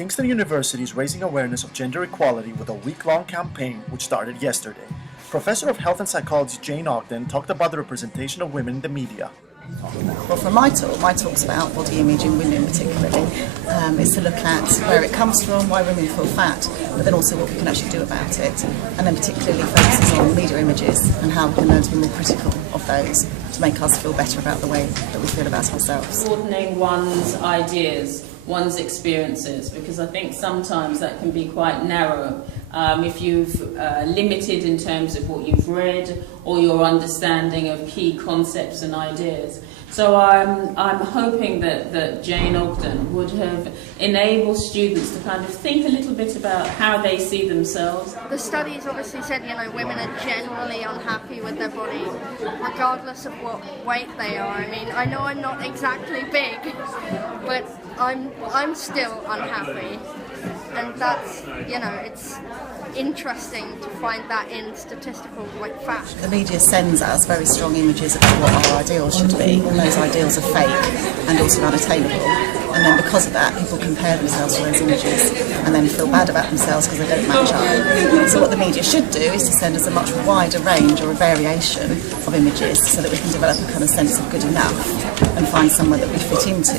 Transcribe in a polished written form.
Kingston University is raising awareness of gender equality with a week-long campaign which started yesterday. Professor of Health and Psychology Jane Ogden talked about the representation of women in the media. Well, for my talk's about body image in women particularly. It's to look at where it comes from, why women feel fat, but then also what we can actually do about it. And then particularly focuses on media images and how we can learn to be more critical of those to make us feel better about the way that we feel about ourselves. Broadening one's ideas, one's experiences, because I think sometimes that can be quite narrow. If you've limited in terms of what you've read or your understanding of key concepts and ideas. So I'm hoping that Jane Ogden would have enabled students to kind of think a little bit about how they see themselves. The studies obviously said, women are generally unhappy with their body, regardless of what weight they are. I mean, I know I'm not exactly big, but I'm still unhappy. And that's, it's interesting to find that in statistical fact. The media sends us very strong images of what our ideals should be, and those ideals are fake and also unattainable. And then because of that, people compare themselves to those images and then feel bad about themselves because they don't match up. So what the media should do is to send us a much wider range or a variation of images so that we can develop a kind of sense of good enough and find somewhere that we fit into.